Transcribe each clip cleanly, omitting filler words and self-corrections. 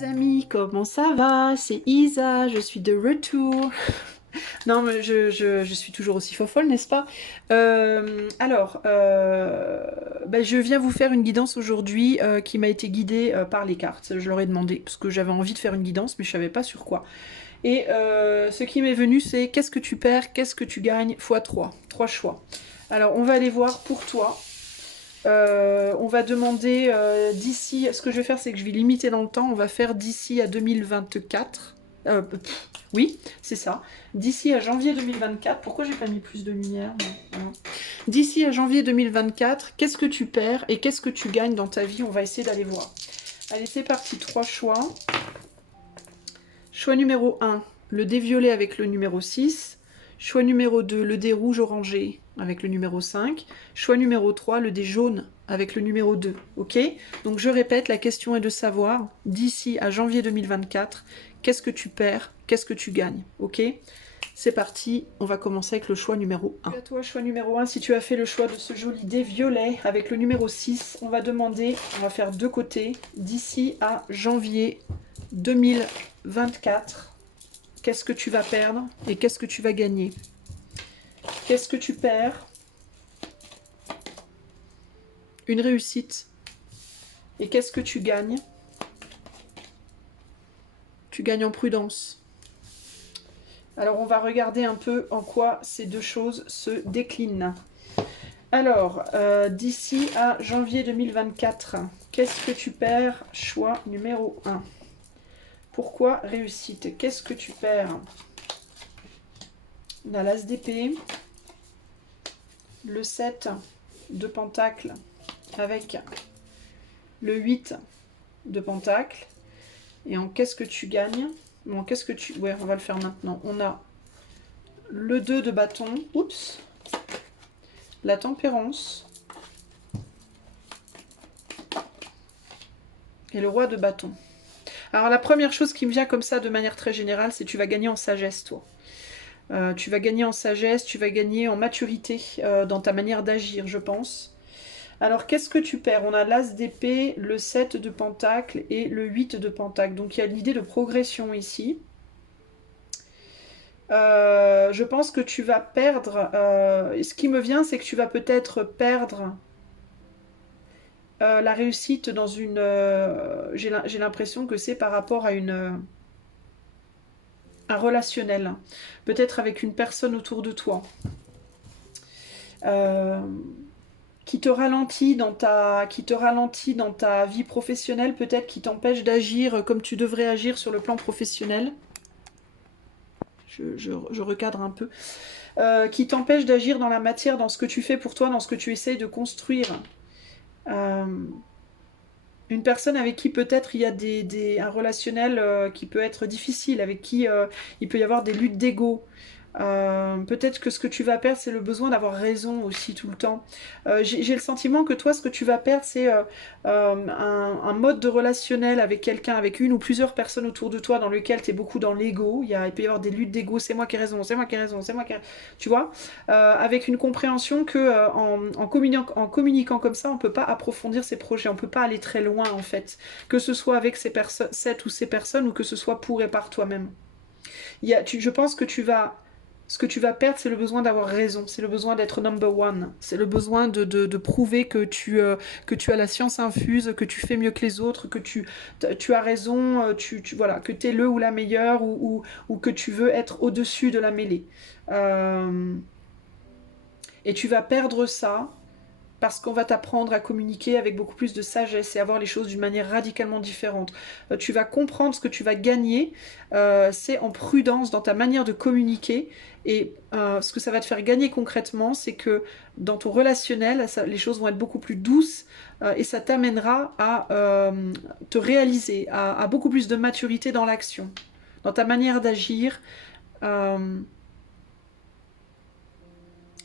Les amis, comment ça va? C'est Isa, je suis de retour. Non, mais je suis toujours aussi fofolle, n'est-ce pas? Je viens vous faire une guidance aujourd'hui qui m'a été guidée par les cartes. Je leur ai demandé, parce que j'avais envie de faire une guidance, mais je savais pas sur quoi. Et ce qui m'est venu, c'est qu'est-ce que tu perds, qu'est-ce que tu gagnes, fois 3. 3 choix. Alors, on va aller voir pour toi. On va demander d'ici, ce que je vais faire, c'est que je vais limiter dans le temps, on va faire d'ici à 2024. Oui, c'est ça. D'ici à janvier 2024, pourquoi j'ai pas mis plus de lumière? Non. D'ici à janvier 2024, qu'est-ce que tu perds et qu'est-ce que tu gagnes dans ta vie? On va essayer d'aller voir. Allez, c'est parti, 3 choix. Choix numéro 1, le dé violet avec le numéro 6. Choix numéro 2, le dé rouge orangé avec le numéro 5. Choix numéro 3, le dé jaune avec le numéro 2. Ok? Donc je répète, la question est de savoir, d'ici à janvier 2024, qu'est-ce que tu perds, qu'est-ce que tu gagnes? Ok? C'est parti, on va commencer avec le choix numéro 1. À toi, choix numéro 1, si tu as fait le choix de ce joli dé violet avec le numéro 6, on va demander, on va faire deux côtés, d'ici à janvier 2024, qu'est-ce que tu vas perdre et qu'est-ce que tu vas gagner? Qu'est-ce que tu perds? Une réussite. Et qu'est-ce que tu gagnes? Tu gagnes en prudence. Alors on va regarder un peu en quoi ces deux choses se déclinent. Alors, d'ici à janvier 2024, qu'est-ce que tu perds? Choix numéro 1. Pourquoi réussite? Qu'est-ce que tu perds? On a l'as d'épée, le 7 de pentacle avec le 8 de pentacle. Et en qu'est-ce que tu gagnes? Bon, qu'est-ce que tu... Ouais, on va le faire maintenant. On a le 2 de bâton. Oups. La tempérance. Et le roi de bâton. Alors la première chose qui me vient comme ça de manière très générale, c'est que tu vas gagner en sagesse, toi. Tu vas gagner en sagesse, tu vas gagner en maturité dans ta manière d'agir, je pense. Alors, qu'est-ce que tu perds? On a l'as d'épée, le 7 de pentacle et le 8 de pentacle. Donc, il y a l'idée de progression ici. Je pense que tu vas perdre... ce qui me vient, c'est que tu vas peut-être perdre la réussite dans une... j'ai l'impression que c'est par rapport à un relationnel. Peut-être avec une personne autour de toi. Qui te ralentit dans ta vie professionnelle, peut-être qui t'empêche d'agir comme tu devrais agir sur le plan professionnel. Je recadre un peu. Qui t'empêche d'agir dans la matière, dans ce que tu fais pour toi, dans ce que tu essayes de construire. Une personne avec qui peut-être il y a un relationnel qui peut être difficile, avec qui il peut y avoir des luttes d'ego. Peut-être que ce que tu vas perdre, c'est le besoin d'avoir raison aussi tout le temps. J'ai le sentiment que toi, ce que tu vas perdre, c'est un mode de relationnel avec quelqu'un, avec une ou plusieurs personnes autour de toi dans lequel tu es beaucoup dans l'ego. Il peut y avoir des luttes d'ego, c'est moi qui ai raison, c'est moi qui ai raison, c'est moi qui ai... Tu vois, avec une compréhension que en communiquant comme ça, on ne peut pas approfondir ses projets, on ne peut pas aller très loin en fait. Que ce soit avec cette ou ces personnes ou que ce soit pour et par toi-même. Je pense que ce que tu vas perdre, c'est le besoin d'avoir raison, c'est le besoin d'être number one, c'est le besoin de prouver que tu as la science infuse, que tu fais mieux que les autres, que tu as raison, voilà, que tu es le ou la meilleure ou que tu veux être au-dessus de la mêlée. Et tu vas perdre ça parce qu'on va t'apprendre à communiquer avec beaucoup plus de sagesse et à voir les choses d'une manière radicalement différente. Tu vas comprendre ce que tu vas gagner, c'est en prudence dans ta manière de communiquer. Et ce que ça va te faire gagner concrètement, c'est que dans ton relationnel, les choses vont être beaucoup plus douces et ça t'amènera à te réaliser, à beaucoup plus de maturité dans l'action, dans ta manière d'agir.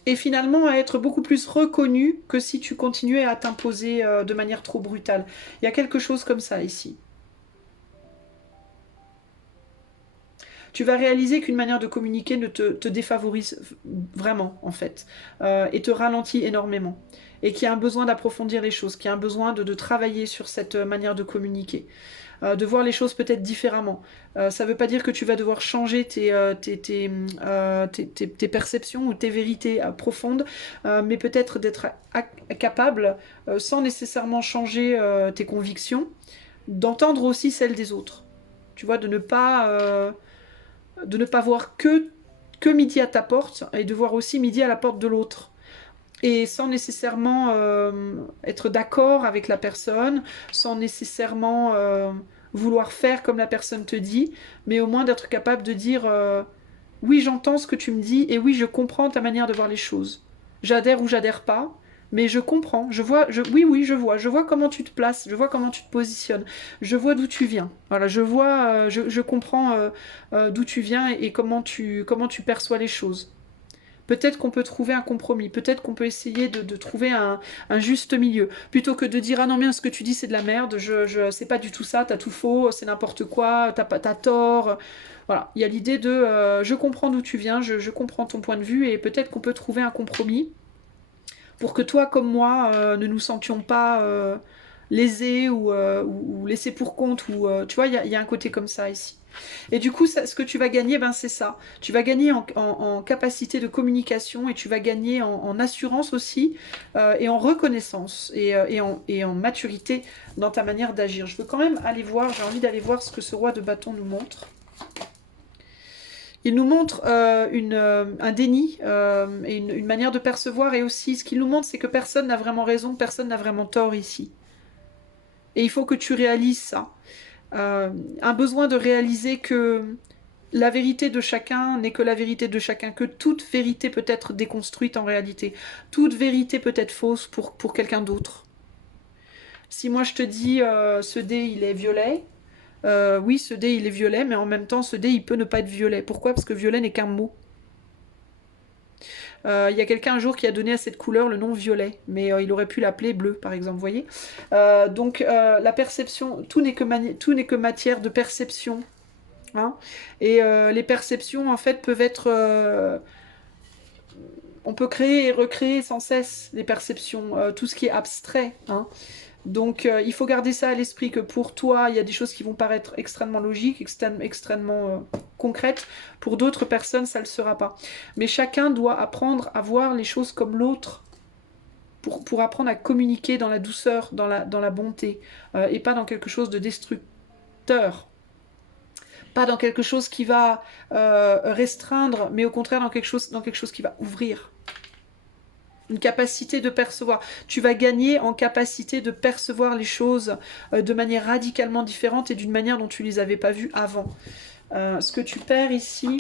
Et finalement à être beaucoup plus reconnu que si tu continuais à t'imposer de manière trop brutale. Il y a quelque chose comme ça ici. Tu vas réaliser qu'une manière de communiquer ne te défavorise vraiment, en fait, et te ralentit énormément. Et qu'il y a un besoin d'approfondir les choses, qu'il y a un besoin de travailler sur cette manière de communiquer. De voir les choses peut-être différemment. Ça ne veut pas dire que tu vas devoir changer tes perceptions ou tes vérités profondes, mais peut-être d'être capable, sans nécessairement changer tes convictions, d'entendre aussi celles des autres. Tu vois, de ne pas voir que midi à ta porte et de voir aussi midi à la porte de l'autre. Et sans nécessairement être d'accord avec la personne, sans nécessairement vouloir faire comme la personne te dit, mais au moins d'être capable de dire oui, j'entends ce que tu me dis et oui, je comprends ta manière de voir les choses. J'adhère ou j'adhère pas, mais je comprends, oui, je vois comment tu te places, je vois comment tu te positionnes, je vois d'où tu viens. Voilà, je comprends d'où tu viens et comment tu perçois les choses. Peut-être qu'on peut trouver un compromis, peut-être qu'on peut essayer de trouver un juste milieu. Plutôt que de dire ah non mais ce que tu dis c'est de la merde, c'est pas du tout ça, t'as tout faux, c'est n'importe quoi, t'as tort. Voilà, il y a l'idée de je comprends d'où tu viens, je comprends ton point de vue et peut-être qu'on peut trouver un compromis pour que toi comme moi ne nous sentions pas lésés ou laissés pour compte. Ou, tu vois, il y a un côté comme ça ici. Et du coup, ce que tu vas gagner, ben, c'est ça. Tu vas gagner en capacité de communication et tu vas gagner en assurance aussi et en reconnaissance et en maturité dans ta manière d'agir. Je veux quand même aller voir, j'ai envie d'aller voir ce que ce roi de bâton nous montre. Il nous montre un déni et une manière de percevoir et aussi ce qu'il nous montre, c'est que personne n'a vraiment raison, personne n'a vraiment tort ici. Et il faut que tu réalises ça. Un besoin de réaliser que la vérité de chacun n'est que la vérité de chacun, que toute vérité peut être déconstruite en réalité. Toute vérité peut être fausse pour quelqu'un d'autre. Si moi je te dis ce dé il est violet, oui ce dé il est violet, mais en même temps ce dé il peut ne pas être violet. Pourquoi? Parce que violet n'est qu'un mot. Il y a quelqu'un un jour qui a donné à cette couleur le nom violet, mais il aurait pu l'appeler bleu, par exemple, vous voyez. Donc la perception, tout n'est que matière de perception. Hein. Et les perceptions, en fait, peuvent être... on peut créer et recréer sans cesse les perceptions, tout ce qui est abstrait. Hein. Donc il faut garder ça à l'esprit que pour toi, il y a des choses qui vont paraître extrêmement logiques, extrêmement concrètes. Pour d'autres personnes, ça ne le sera pas. Mais chacun doit apprendre à voir les choses comme l'autre pour apprendre à communiquer dans la douceur, dans la bonté, et pas dans quelque chose de destructeur. Pas dans quelque chose qui va restreindre, mais au contraire dans quelque chose qui va ouvrir. Une capacité de percevoir. Tu vas gagner en capacité de percevoir les choses de manière radicalement différente et d'une manière dont tu ne les avais pas vues avant. Ce que tu perds ici,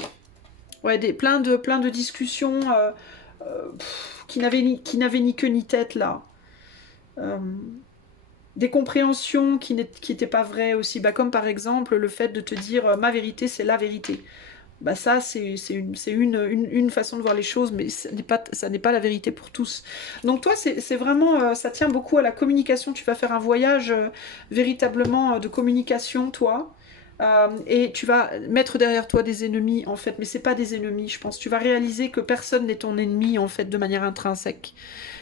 ouais, plein de discussions qui n'avaient ni queue ni tête là. Des compréhensions qui n'étaient pas vraies aussi. Bah, comme par exemple le fait de te dire ma vérité c'est la vérité. Bah ça, c'est une façon de voir les choses, mais ça n'est pas la vérité pour tous. Donc toi, c'est vraiment, ça tient beaucoup à la communication. Tu vas faire un voyage véritablement de communication, toi. Et tu vas mettre derrière toi des ennemis, en fait. Mais c'est pas des ennemis, je pense. Tu vas réaliser que personne n'est ton ennemi, en fait, de manière intrinsèque.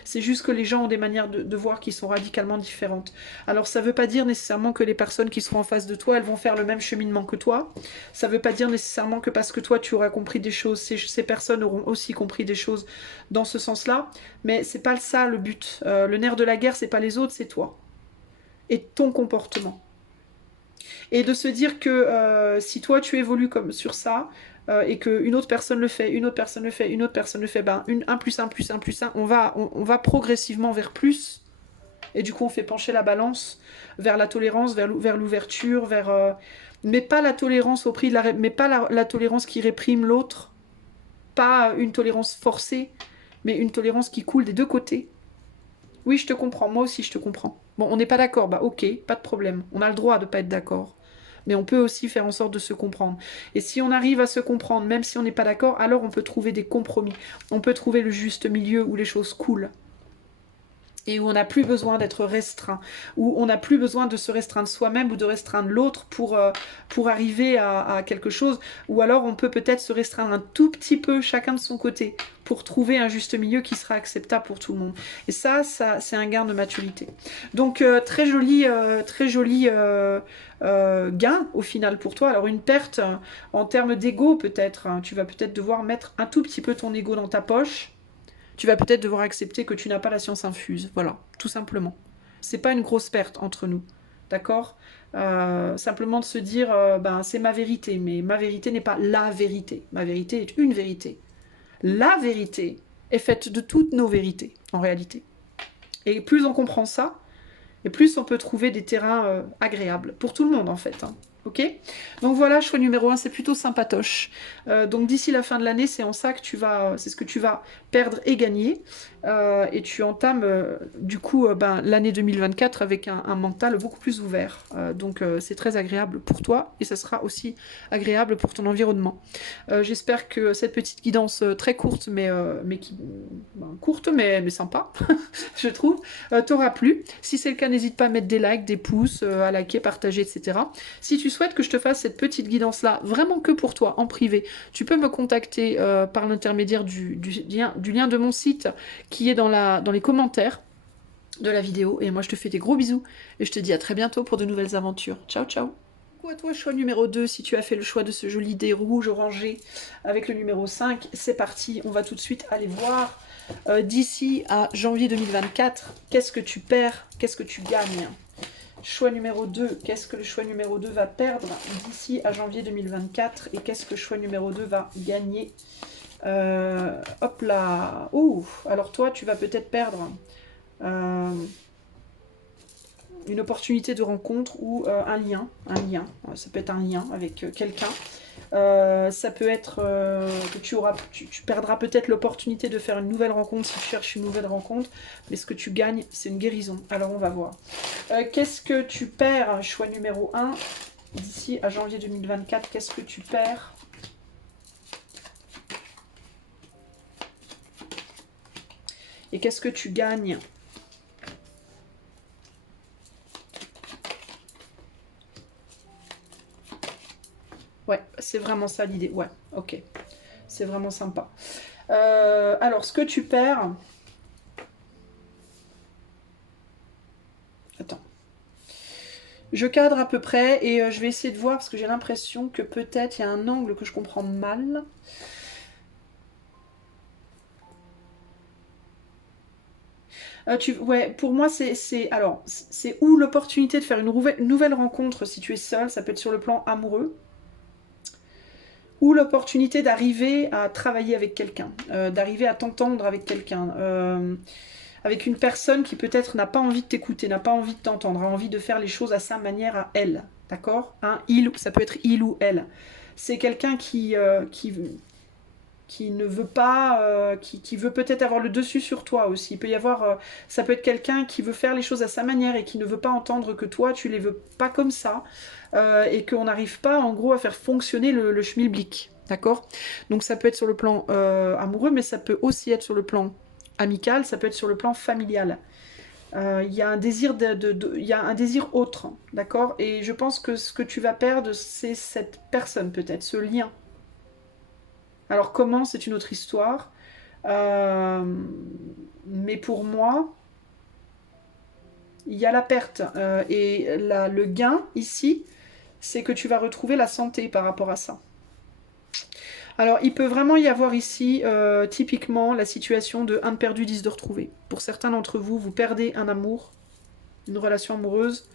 C'est juste que les gens ont des manières de voir qui sont radicalement différentes. Alors ça veut pas dire nécessairement que les personnes qui seront en face de toi, elles vont faire le même cheminement que toi. Ça veut pas dire nécessairement que parce que toi tu auras compris des choses, ces personnes auront aussi compris des choses dans ce sens-là. Mais c'est pas ça le but. Le nerf de la guerre, c'est pas les autres, c'est toi. Et ton comportement. Et de se dire que si toi tu évolues comme sur ça, et qu'une autre personne le fait, une autre personne le fait, une autre personne le fait, ben 1 plus 1 plus 1 plus 1, on va progressivement vers plus. Et du coup on fait pencher la balance vers la tolérance, vers l'ouverture, mais pas la tolérance au prix de mais pas la tolérance qui réprime l'autre, pas une tolérance forcée, mais une tolérance qui coule des deux côtés. Oui, je te comprends, moi aussi je te comprends. Bon, on n'est pas d'accord, bah ok, pas de problème. On a le droit de ne pas être d'accord. Mais on peut aussi faire en sorte de se comprendre. Et si on arrive à se comprendre, même si on n'est pas d'accord, alors on peut trouver des compromis. On peut trouver le juste milieu où les choses coulent. et où on n'a plus besoin d'être restreint, où on n'a plus besoin de se restreindre soi-même ou de restreindre l'autre pour arriver à quelque chose, ou alors on peut peut-être se restreindre un tout petit peu chacun de son côté pour trouver un juste milieu qui sera acceptable pour tout le monde. Et ça c'est un gain de maturité. Donc très joli gain au final pour toi. Alors une perte en termes d'ego peut-être, hein. Tu vas peut-être devoir mettre un tout petit peu ton ego dans ta poche. Tu vas peut-être devoir accepter que tu n'as pas la science infuse. Voilà, tout simplement. C'est pas une grosse perte entre nous. D'accord. Simplement de se dire, ben, c'est ma vérité, mais ma vérité n'est pas la vérité. Ma vérité est une vérité. La vérité est faite de toutes nos vérités, en réalité. Et plus on comprend ça, et plus on peut trouver des terrains agréables. Pour tout le monde, en fait. Hein. Ok. Donc voilà, choix numéro 1, c'est plutôt sympatoche. Donc d'ici la fin de l'année, c'est en ça que c'est ce que tu vas perdre et gagner. Et tu entames du coup ben, l'année 2024 avec un mental beaucoup plus ouvert. Donc c'est très agréable pour toi et ça sera aussi agréable pour ton environnement. J'espère que cette petite guidance très courte, courte mais sympa, je trouve, t'aura plu. Si c'est le cas, n'hésite pas à mettre des likes, des pouces, à liker, partager, etc. Si tu souhaites que je te fasse cette petite guidance-là, vraiment que pour toi, en privé, tu peux me contacter par l'intermédiaire du lien de mon site qui est dans les commentaires de la vidéo. Et moi, je te fais des gros bisous et je te dis à très bientôt pour de nouvelles aventures. Ciao, ciao. À toi, choix numéro 2, si tu as fait le choix de ce joli dé rouge orangé avec le numéro 5, c'est parti. On va tout de suite aller voir d'ici à janvier 2024, qu'est-ce que tu perds, qu'est-ce que tu gagnes. Choix numéro 2, qu'est-ce que le choix numéro 2 va perdre d'ici à janvier 2024 et qu'est-ce que le choix numéro 2 va gagner. Hop là. Ouh, alors toi, tu vas peut-être perdre une opportunité de rencontre ou un lien. Ça peut être un lien avec quelqu'un. Ça peut être que tu perdras peut-être l'opportunité de faire une nouvelle rencontre si tu cherches une nouvelle rencontre, mais ce que tu gagnes, c'est une guérison. Alors on va voir. Qu'est-ce que tu perds? Choix numéro 1. D'ici à janvier 2024, qu'est-ce que tu perds? Et qu'est-ce que tu gagnes? Ouais, c'est vraiment ça l'idée. Ouais, ok. C'est vraiment sympa. Alors, ce que tu perds... Attends. Je cadre à peu près et je vais essayer de voir parce que j'ai l'impression que peut-être il y a un angle que je comprends mal. Ouais, pour moi, c'est où l'opportunité de faire une nouvelle rencontre si tu es seul, ça peut être sur le plan amoureux, ou l'opportunité d'arriver à travailler avec quelqu'un, d'arriver à t'entendre avec quelqu'un, avec une personne qui peut-être n'a pas envie de t'écouter, n'a pas envie de t'entendre, a envie de faire les choses à sa manière, à elle, d'accord, hein, ça peut être il ou elle. C'est quelqu'un qui ne veut pas, qui veut peut-être avoir le dessus sur toi aussi. Il peut y avoir, ça peut être quelqu'un qui veut faire les choses à sa manière et qui ne veut pas entendre que toi, tu les veux pas comme ça, et qu'on n'arrive pas, en gros, à faire fonctionner le schmilblick. D'accord? Donc ça peut être sur le plan amoureux, mais ça peut aussi être sur le plan amical, ça peut être sur le plan familial. Il y a un désir il y a un désir autre, d'accord? Et je pense que ce que tu vas perdre, c'est cette personne peut-être, ce lien. Alors comment, c'est une autre histoire. Mais pour moi, il y a la perte. Et le gain ici, c'est que tu vas retrouver la santé par rapport à ça. Alors, il peut vraiment y avoir ici, typiquement, la situation de 1 de perdu, 10 de retrouvé. Pour certains d'entre vous, vous perdez un amour, une relation amoureuse,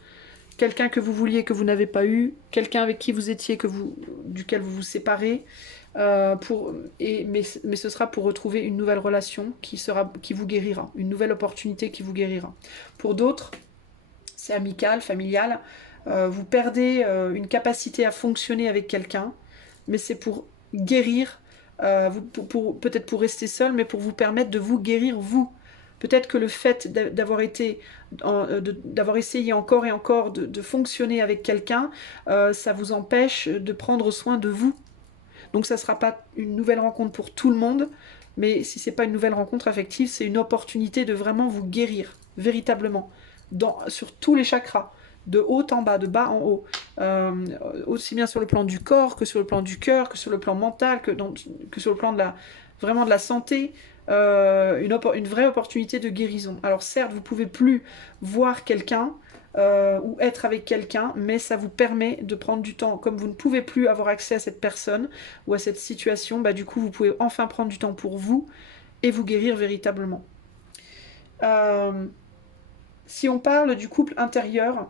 quelqu'un que vous vouliez que vous n'avez pas eu, quelqu'un avec qui vous étiez duquel vous vous séparez, mais ce sera pour retrouver une nouvelle relation qui vous guérira, une nouvelle opportunité qui vous guérira. Pour d'autres, c'est amical, familial, vous perdez une capacité à fonctionner avec quelqu'un, mais c'est pour guérir, peut-être pour rester seul, mais pour vous permettre de vous guérir vous. Peut-être que le fait d'avoir essayé encore et encore de fonctionner avec quelqu'un, ça vous empêche de prendre soin de vous. Donc ça ne sera pas une nouvelle rencontre pour tout le monde, mais si c'est pas une nouvelle rencontre affective, c'est une opportunité de vraiment vous guérir, véritablement, sur tous les chakras, de haut en bas, de bas en haut, aussi bien sur le plan du corps que sur le plan du cœur, que sur le plan mental, que sur le plan vraiment de la santé, une vraie opportunité de guérison. Alors certes, vous pouvez plus voir quelqu'un, ou être avec quelqu'un, mais ça vous permet de prendre du temps. Comme vous ne pouvez plus avoir accès à cette personne ou à cette situation, bah, du coup vous pouvez enfin prendre du temps pour vous et vous guérir véritablement. Si on parle du couple intérieur,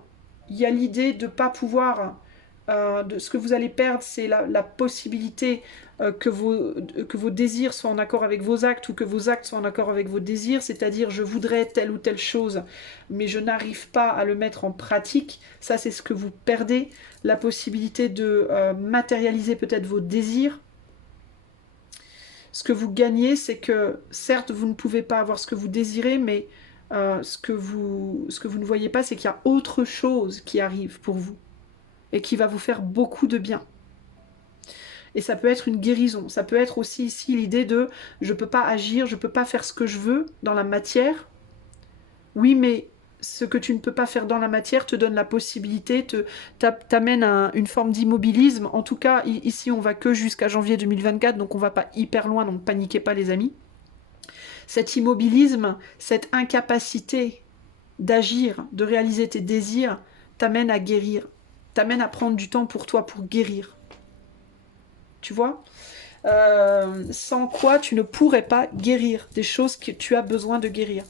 il y a l'idée de ne pas pouvoir... de ce que vous allez perdre, c'est la possibilité que vos désirs soient en accord avec vos actes ou que vos actes soient en accord avec vos désirs, c'est-à-dire je voudrais telle ou telle chose, mais je n'arrive pas à le mettre en pratique. Ça, c'est ce que vous perdez, la possibilité de matérialiser peut-être vos désirs. Ce que vous gagnez, c'est que certes, vous ne pouvez pas avoir ce que vous désirez, mais ce que vous ne voyez pas, c'est qu'il y a autre chose qui arrive pour vous et qui va vous faire beaucoup de bien. Et ça peut être une guérison. Ça peut être aussi ici l'idée de je ne peux pas agir, je ne peux pas faire ce que je veux dans la matière. Oui, mais ce que tu ne peux pas faire dans la matière te donne la possibilité, t'amène à une forme d'immobilisme. En tout cas, ici, on va que jusqu'à janvier 2024, donc on va pas hyper loin, donc paniquez pas les amis. Cet immobilisme, cette incapacité d'agir, de réaliser tes désirs, t'amène à guérir, t'amène à prendre du temps pour toi, pour guérir. Tu vois, sans quoi tu ne pourrais pas guérir des choses que tu as besoin de guérir.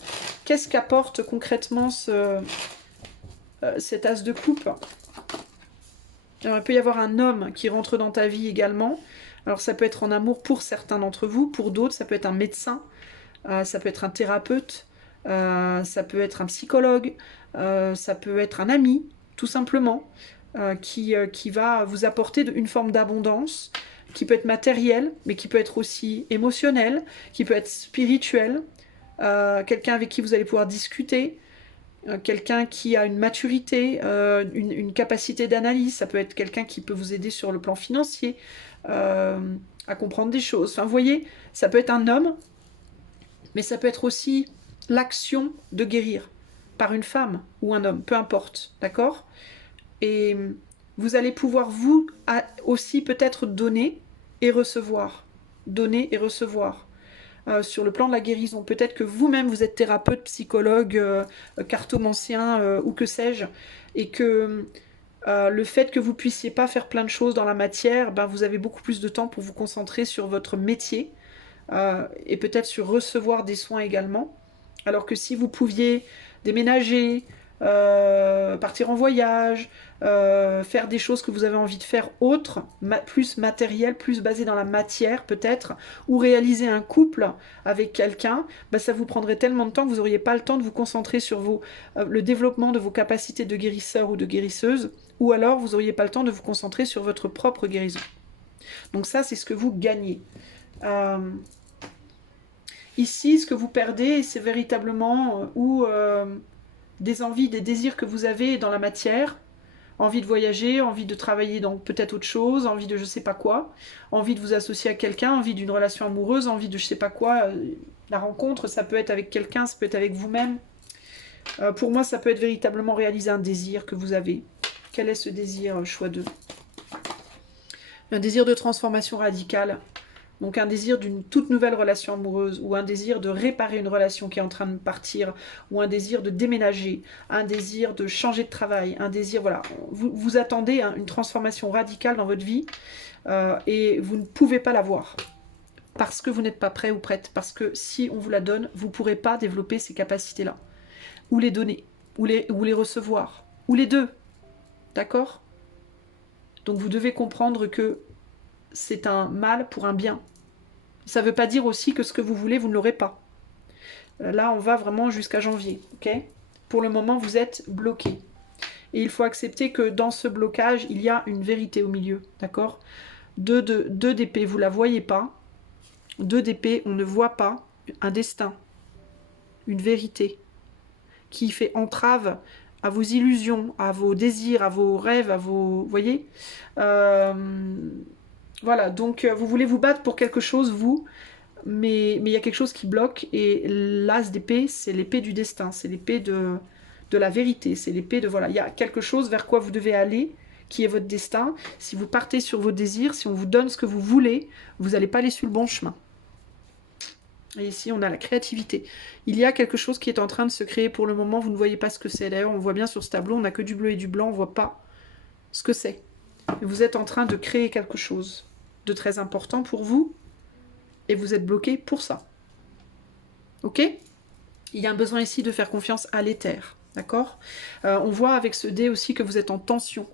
Qu'est-ce qu'apporte concrètement cet as de coupe? Alors, il peut y avoir un homme qui rentre dans ta vie également. Alors ça peut être en amour pour certains d'entre vous, pour d'autres ça peut être un médecin, ça peut être un thérapeute, ça peut être un psychologue, ça peut être un ami, tout simplement, qui va vous apporter une forme d'abondance, qui peut être matérielle, mais qui peut être aussi émotionnelle, qui peut être spirituelle, quelqu'un avec qui vous allez pouvoir discuter, quelqu'un qui a une maturité, une capacité d'analyse, ça peut être quelqu'un qui peut vous aider sur le plan financier, à comprendre des choses. Enfin, vous voyez, ça peut être un homme, mais ça peut être aussi l'action de guérir par une femme ou un homme, peu importe, d'accord? Et vous allez pouvoir vous aussi peut-être donner et recevoir. Donner et recevoir. Sur le plan de la guérison. Peut-être que vous-même vous êtes thérapeute, psychologue, cartomancien ou que sais-je, et que le fait que vous puissiez pas faire plein de choses dans la matière, ben, vous avez beaucoup plus de temps pour vous concentrer sur votre métier et peut-être sur recevoir des soins également. Alors que si vous pouviez déménager, partir en voyage, faire des choses que vous avez envie de faire autres, plus matérielles, plus basées dans la matière peut-être, ou réaliser un couple avec quelqu'un, bah, ça vous prendrait tellement de temps que vous n'auriez pas le temps de vous concentrer sur le développement de vos capacités de guérisseur ou de guérisseuse, ou alors vous n'auriez pas le temps de vous concentrer sur votre propre guérison. Donc ça, c'est ce que vous gagnez. Ici, ce que vous perdez, c'est véritablement des envies, des désirs que vous avez dans la matière, envie de voyager, envie de travailler dans peut-être autre chose, envie de je sais pas quoi, envie de vous associer à quelqu'un, envie d'une relation amoureuse, envie de je sais pas quoi. La rencontre, ça peut être avec quelqu'un, ça peut être avec vous-même. Pour moi, ça peut être véritablement réaliser un désir que vous avez. Quel est ce désir, choix 2? Un désir de transformation radicale. Donc un désir d'une toute nouvelle relation amoureuse, ou un désir de réparer une relation qui est en train de partir, ou un désir de déménager, un désir de changer de travail, un désir, voilà. Vous attendez une transformation radicale dans votre vie et vous ne pouvez pas l'avoir. Parce que vous n'êtes pas prêt ou prête. Parce que si on vous la donne, vous ne pourrez pas développer ces capacités-là. Ou les donner, ou les recevoir, ou les deux. D'accord? Donc vous devez comprendre que c'est un mal pour un bien. Ça ne veut pas dire aussi que ce que vous voulez, vous ne l'aurez pas. Là, on va vraiment jusqu'à janvier. Ok ? Pour le moment, vous êtes bloqué. Et il faut accepter que dans ce blocage, il y a une vérité au milieu. D'accord ? 2 d'épée, vous ne la voyez pas. 2 d'épée, on ne voit pas. Un destin. Une vérité. Qui fait entrave à vos illusions, à vos désirs, à vos rêves, à vos... Vous voyez Voilà, donc vous voulez vous battre pour quelque chose, vous, mais il y a quelque chose qui bloque, et l'as d'épée, c'est l'épée du destin, c'est l'épée de la vérité, c'est l'épée de, voilà, il y a quelque chose vers quoi vous devez aller, qui est votre destin. Si vous partez sur vos désirs, si on vous donne ce que vous voulez, vous n'allez pas aller sur le bon chemin. Et ici, on a la créativité. Il y a quelque chose qui est en train de se créer pour le moment, vous ne voyez pas ce que c'est. D'ailleurs, on voit bien sur ce tableau, on n'a que du bleu et du blanc, on ne voit pas ce que c'est. Vous êtes en train de créer quelque chose de très important pour vous, et vous êtes bloqué pour ça. Ok? Il y a un besoin ici de faire confiance à l'éther. D'accord? On voit avec ce dé aussi que vous êtes en tension.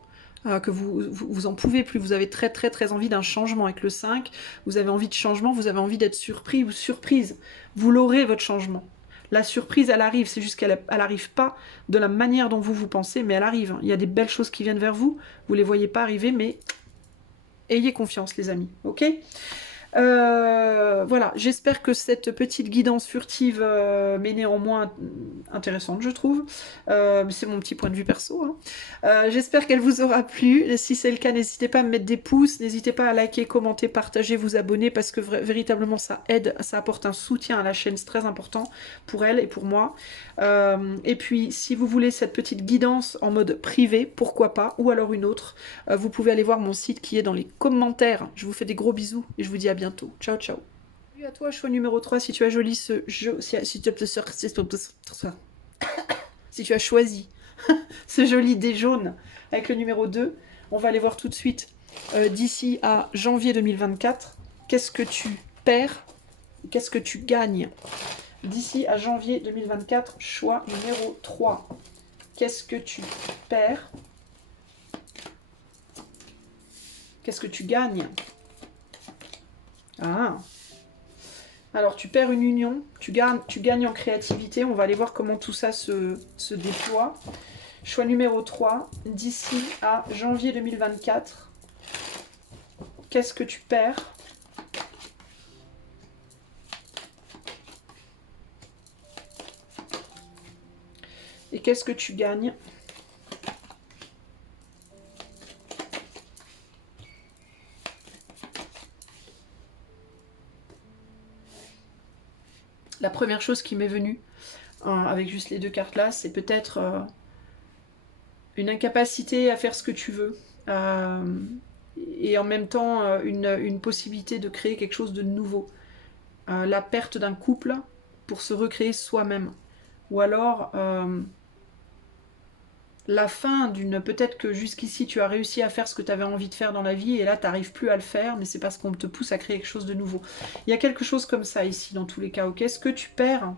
Que vous en pouvez plus, vous avez très très très envie d'un changement avec le 5, vous avez envie de changement, vous avez envie d'être surpris ou surprise. Vous l'aurez votre changement. La surprise, elle arrive, c'est juste qu'elle n'arrive pas de la manière dont vous pensez, mais elle arrive. Il y a des belles choses qui viennent vers vous, vous ne les voyez pas arriver, mais ayez confiance les amis, ok? Voilà, j'espère que cette petite guidance furtive m'est néanmoins intéressante, je trouve. C'est mon petit point de vue perso. Hein. J'espère qu'elle vous aura plu. Et si c'est le cas, n'hésitez pas à me mettre des pouces, n'hésitez pas à liker, commenter, partager, vous abonner, parce que véritablement ça aide, ça apporte un soutien à la chaîne, c'est très important pour elle et pour moi. Et puis, si vous voulez cette petite guidance en mode privé, pourquoi pas, ou alors une autre, vous pouvez aller voir mon site qui est dans les commentaires. Je vous fais des gros bisous et je vous dis à bientôt. Ciao, ciao. Salut à toi, choix numéro 3, si tu as joli ce jeu, si tu as choisi ce joli dé jaune avec le numéro 2, on va aller voir tout de suite d'ici à janvier 2024, qu'est-ce que tu perds, qu'est-ce que tu gagnes. D'ici à janvier 2024, choix numéro 3. Qu'est-ce que tu perds? Qu'est-ce que tu gagnes? Ah. Alors, tu perds une union, tu gagnes en créativité. On va aller voir comment tout ça se déploie. Choix numéro 3. D'ici à janvier 2024, qu'est-ce que tu perds? Et qu'est-ce que tu gagnes? La première chose qui m'est venue, avec juste les deux cartes là, c'est peut-être une incapacité à faire ce que tu veux. Et en même temps, une possibilité de créer quelque chose de nouveau. La perte d'un couple pour se recréer soi-même. Ou alors la fin d'une... Peut-être que jusqu'ici tu as réussi à faire ce que tu avais envie de faire dans la vie et là tu n'arrives plus à le faire, mais c'est parce qu'on te pousse à créer quelque chose de nouveau. Il y a quelque chose comme ça ici dans tous les cas, ok? Ce que tu perds...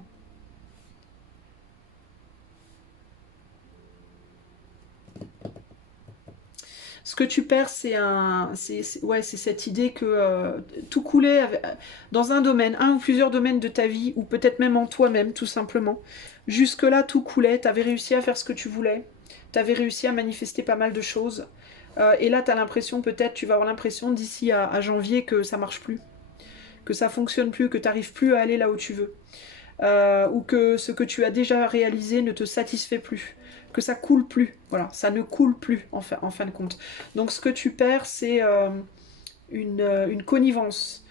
Ce que tu perds, c'est cette idée que tout coulait dans un domaine, un ou plusieurs domaines de ta vie, ou peut-être même en toi-même, tout simplement. Jusque-là, tout coulait, tu avais réussi à faire ce que tu voulais, tu avais réussi à manifester pas mal de choses. Et là, tu as l'impression, peut-être, tu vas avoir l'impression d'ici à janvier que ça marche plus, que ça fonctionne plus, que tu n'arrives plus à aller là où tu veux. Ou que ce que tu as déjà réalisé ne te satisfait plus, que ça coule plus, voilà, ça ne coule plus en fin de compte. Donc ce que tu perds, c'est une connivence.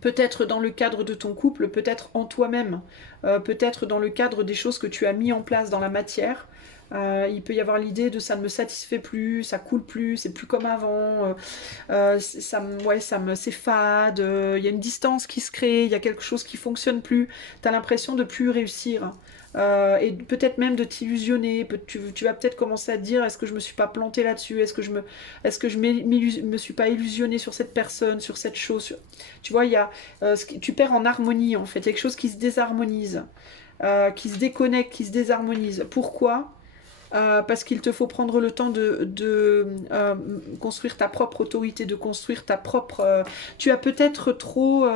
Peut-être dans le cadre de ton couple, peut-être en toi-même, peut-être dans le cadre des choses que tu as mis en place dans la matière. Il peut y avoir l'idée de ça ne me satisfait plus, ça coule plus, c'est plus comme avant, c'est fade, il y a une distance qui se crée, il y a quelque chose qui fonctionne plus, tu as l'impression de plus réussir. Et peut-être même de t'illusionner, tu vas peut-être commencer à te dire est-ce que je me suis pas plantée là-dessus, est-ce que je me suis pas illusionnée sur cette personne, sur cette chose, tu vois, il y a, tu perds en harmonie en fait, il y a quelque chose qui se désharmonise, qui se déconnecte, qui se désharmonise. Pourquoi? Parce qu'il te faut prendre le temps de construire ta propre autorité, de construire ta propre... tu as peut-être trop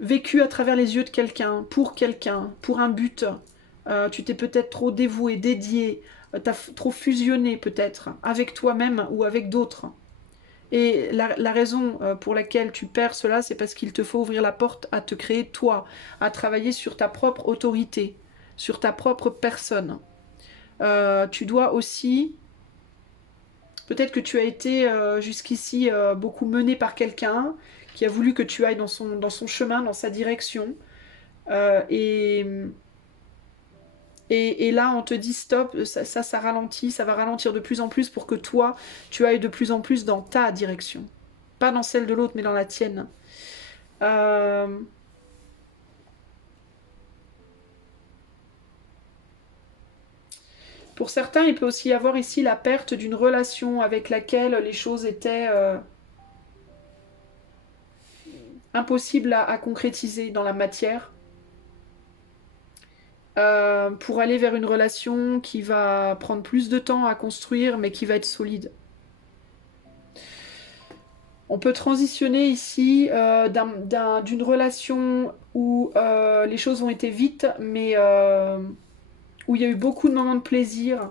vécu à travers les yeux de quelqu'un, pour un but. Tu t'es peut-être trop dévoué, dédié, tu as trop fusionné peut-être avec toi-même ou avec d'autres. Et la raison pour laquelle tu perds cela, c'est parce qu'il te faut ouvrir la porte à te créer toi, à travailler sur ta propre autorité, sur ta propre personne. Tu dois aussi Peut-être que tu as été jusqu'ici beaucoup mené par quelqu'un qui a voulu que tu ailles dans son chemin, dans sa direction. Euh, et, et là, on te dit stop, ça ralentit, ça va ralentir de plus en plus pour que toi, tu ailles de plus en plus dans ta direction. Pas dans celle de l'autre, mais dans la tienne. Euh, pour certains, il peut aussi y avoir ici la perte d'une relation avec laquelle les choses étaient impossibles à concrétiser dans la matière. Pour aller vers une relation qui va prendre plus de temps à construire, mais qui va être solide. On peut transitionner ici d'une relation où les choses ont été vite, mais où il y a eu beaucoup de moments de plaisir,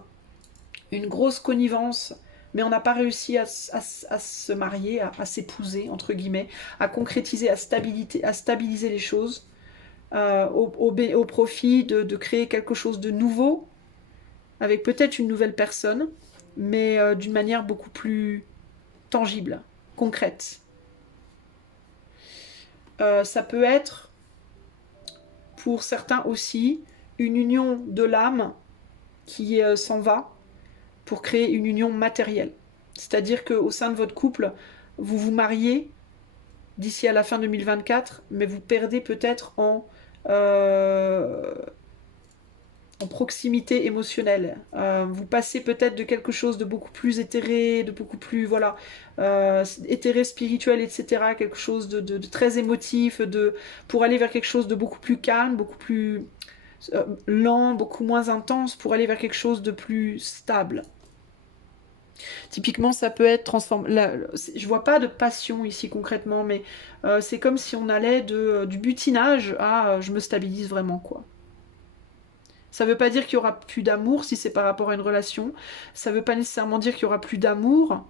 une grosse connivence, mais on n'a pas réussi à se marier, à s'épouser, entre guillemets, à concrétiser, à stabiliser les choses, au profit de créer quelque chose de nouveau, avec peut-être une nouvelle personne, mais d'une manière beaucoup plus tangible, concrète. Ça peut être, pour certains aussi, une union de l'âme qui s'en va pour créer une union matérielle. C'est-à-dire qu'au sein de votre couple, vous vous mariez d'ici à la fin 2024, mais vous perdez peut-être en proximité émotionnelle. Vous passez peut-être de quelque chose de beaucoup plus éthéré, de beaucoup plus, voilà, éthéré, spirituel, etc., à quelque chose de très émotif, pour aller vers quelque chose de beaucoup plus calme, beaucoup plus lent, beaucoup moins intense, pour aller vers quelque chose de plus stable. Typiquement, ça peut être transformé. Je vois pas de passion ici concrètement, mais c'est comme si on allait du butinage à je me stabilise vraiment, quoi. Ça veut pas dire qu'il y aura plus d'amour si c'est par rapport à une relation. Ça veut pas nécessairement dire qu'il y aura plus d'amour,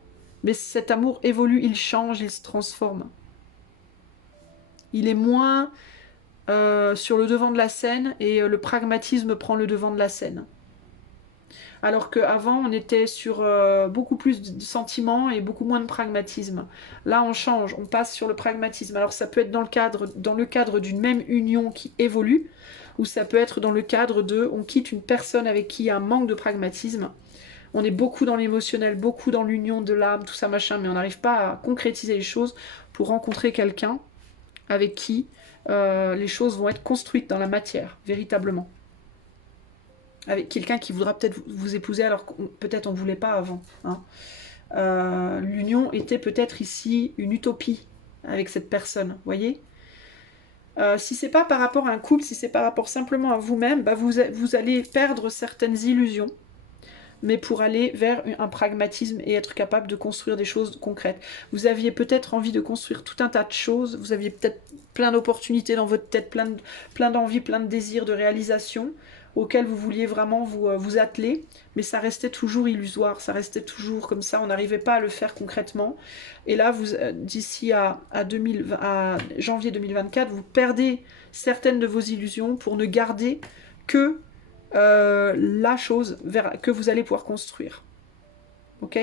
mais cet amour évolue, il change, il se transforme. Il est moins sur le devant de la scène et le pragmatisme prend le devant de la scène. Alors qu'avant, on était sur beaucoup plus de sentiments et beaucoup moins de pragmatisme. Là, on change, on passe sur le pragmatisme. Alors ça peut être dans le cadre d'une même union qui évolue, ou ça peut être dans le cadre on quitte une personne avec qui il y a un manque de pragmatisme. On est beaucoup dans l'émotionnel, beaucoup dans l'union de l'âme, tout ça machin, mais on n'arrive pas à concrétiser les choses pour rencontrer quelqu'un avec qui les choses vont être construites dans la matière, véritablement. Avec quelqu'un qui voudra peut-être vous épouser alors que peut-être on ne voulait pas avant. Hein. L'union était peut-être ici une utopie avec cette personne, voyez. Si c'est pas par rapport à un couple, si c'est par rapport simplement à vous-même, bah vous allez perdre certaines illusions, mais pour aller vers un pragmatisme et être capable de construire des choses concrètes. Vous aviez peut-être envie de construire tout un tas de choses, vous aviez peut-être plein d'opportunités dans votre tête, plein d'envies, plein de désirs, de réalisations, auxquels vous vouliez vraiment vous atteler, mais ça restait toujours illusoire, ça restait toujours comme ça, on n'arrivait pas à le faire concrètement. Et là, d'ici à janvier 2024, vous perdez certaines de vos illusions pour ne garder que la chose que vous allez pouvoir construire. Ok?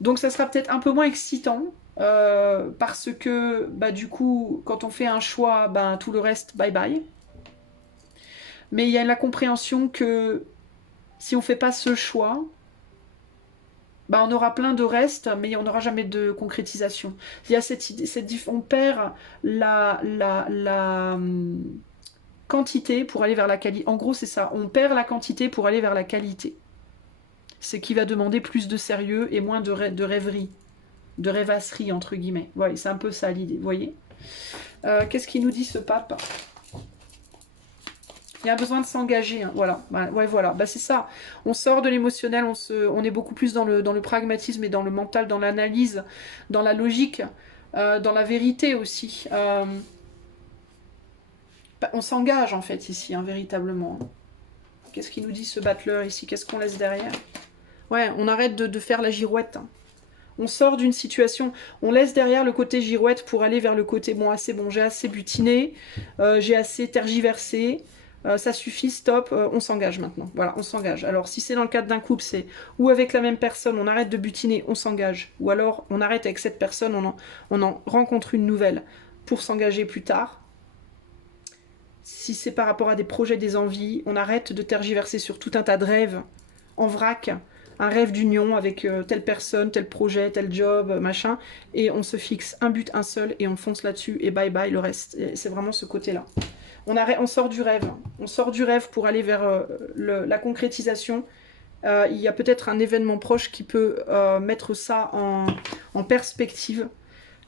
Donc ça sera peut-être un peu moins excitant, parce que bah, du coup, quand on fait un choix, bah, tout le reste, bye bye. Mais il y a la compréhension que si on ne fait pas ce choix, bah on aura plein de restes, mais on n'aura jamais de concrétisation. Il y a cette idée, on perd la quantité pour aller vers la qualité. En gros, c'est ça. On perd la quantité pour aller vers la qualité. Ce qui va demander plus de sérieux et moins de rêverie, de rêvasserie, entre guillemets. Voilà, c'est un peu ça l'idée, vous voyez. Qu'est-ce qu'il nous dit ce pape ? Il y a besoin de s'engager, hein. Voilà. Bah, ouais, voilà. Bah, c'est ça. On sort de l'émotionnel, on est beaucoup plus dans le pragmatisme et dans le mental, dans l'analyse, dans la logique, dans la vérité aussi. Bah, on s'engage en fait ici, hein, véritablement. Qu'est-ce qu'il nous dit ce battleur ici? Qu'est-ce qu'on laisse derrière? Ouais, on arrête de faire la girouette. Hein. On sort d'une situation, on laisse derrière le côté girouette pour aller vers le côté bon, j'ai assez butiné, j'ai assez tergiversé, Ça suffit, stop, on s'engage maintenant. Voilà, on s'engage. Alors si c'est dans le cadre d'un couple, c'est ou avec la même personne, on arrête de butiner, on s'engage. Ou alors on arrête avec cette personne, on en rencontre une nouvelle pour s'engager plus tard. Si c'est par rapport à des projets, des envies, on arrête de tergiverser sur tout un tas de rêves en vrac, un rêve d'union avec telle personne, tel projet, tel job, machin, et on se fixe un but, un seul, et on fonce là-dessus, et bye bye le reste. C'est vraiment ce côté-là. On sort du rêve. On sort du rêve pour aller vers la concrétisation. Il y a peut-être un événement proche qui peut mettre ça en perspective.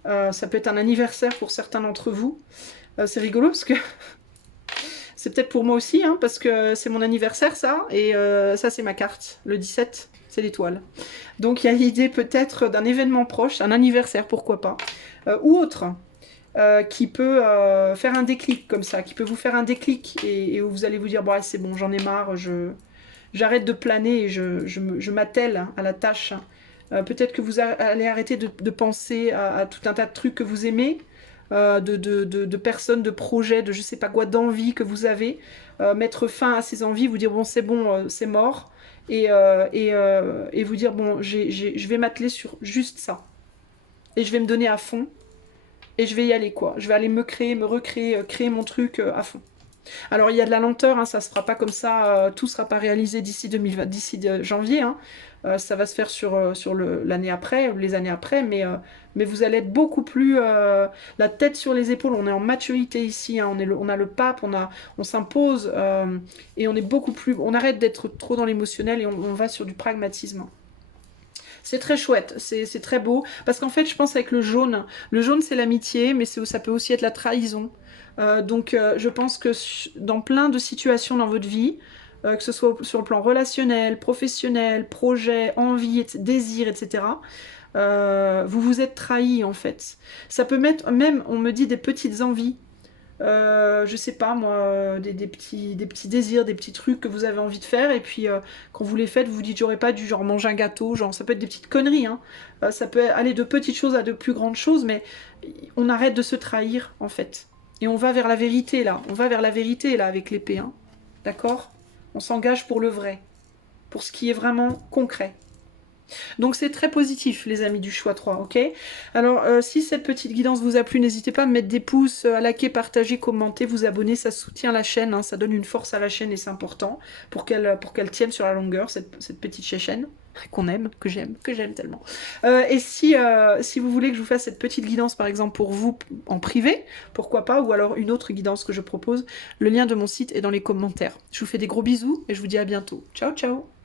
Ça peut être un anniversaire pour certains d'entre vous. C'est rigolo parce que c'est peut-être pour moi aussi, hein, parce que c'est mon anniversaire ça, et ça c'est ma carte. Le 17, c'est l'étoile. Donc il y a l'idée peut-être d'un événement proche, un anniversaire, pourquoi pas, ou autre. Qui peut faire un déclic comme ça, qui peut vous faire un déclic et où vous allez vous dire bon, c'est bon, j'en ai marre, j'arrête de planer et je m'attelle à la tâche. Peut-être que vous allez arrêter de penser à tout un tas de trucs que vous aimez, de personnes, de projets, de je sais pas quoi, d'envies que vous avez, mettre fin à ces envies, vous dire bon, c'est mort, et vous dire bon, je vais m'atteler sur juste ça, et je vais me donner à fond. Et je vais y aller, quoi. Je vais aller me créer, me recréer, créer mon truc à fond. Alors, il y a de la lenteur, hein, ça se fera pas comme ça, tout sera pas réalisé d'ici 2020, d'ici janvier. Hein. Ça va se faire sur l'année après, les années après, mais vous allez être beaucoup plus la tête sur les épaules. On est en maturité ici, hein, on a le pape, on s'impose, et on est beaucoup plus. On arrête d'être trop dans l'émotionnel et on va sur du pragmatisme. C'est très chouette, c'est très beau. Parce qu'en fait, je pense avec le jaune c'est l'amitié, mais ça peut aussi être la trahison. Donc je pense que dans plein de situations dans votre vie, que ce soit sur le plan relationnel, professionnel, projet, envie, désir, etc., vous vous êtes trahi en fait. Ça peut mettre, même, on me dit, des petites envies. Je sais pas moi, des petits désirs, des petits trucs que vous avez envie de faire, et puis quand vous les faites, vous vous dites j'aurais pas dû genre manger un gâteau, genre ça peut être des petites conneries, hein. Ça peut aller de petites choses à de plus grandes choses, mais on arrête de se trahir en fait. Et on va vers la vérité là, on va vers la vérité là avec l'épée, hein. D'accord? On s'engage pour le vrai, pour ce qui est vraiment concret. Donc c'est très positif les amis du choix 3, ok? Alors si cette petite guidance vous a plu, n'hésitez pas à mettre des pouces, à liker, partager, commenter, vous abonner, ça soutient la chaîne, hein, ça donne une force à la chaîne et c'est important pour qu'elle tienne sur la longueur, cette petite chaîne qu'on aime, que j'aime tellement. Et si vous voulez que je vous fasse cette petite guidance par exemple pour vous en privé, pourquoi pas, ou alors une autre guidance que je propose, le lien de mon site est dans les commentaires. Je vous fais des gros bisous et je vous dis à bientôt. Ciao ciao!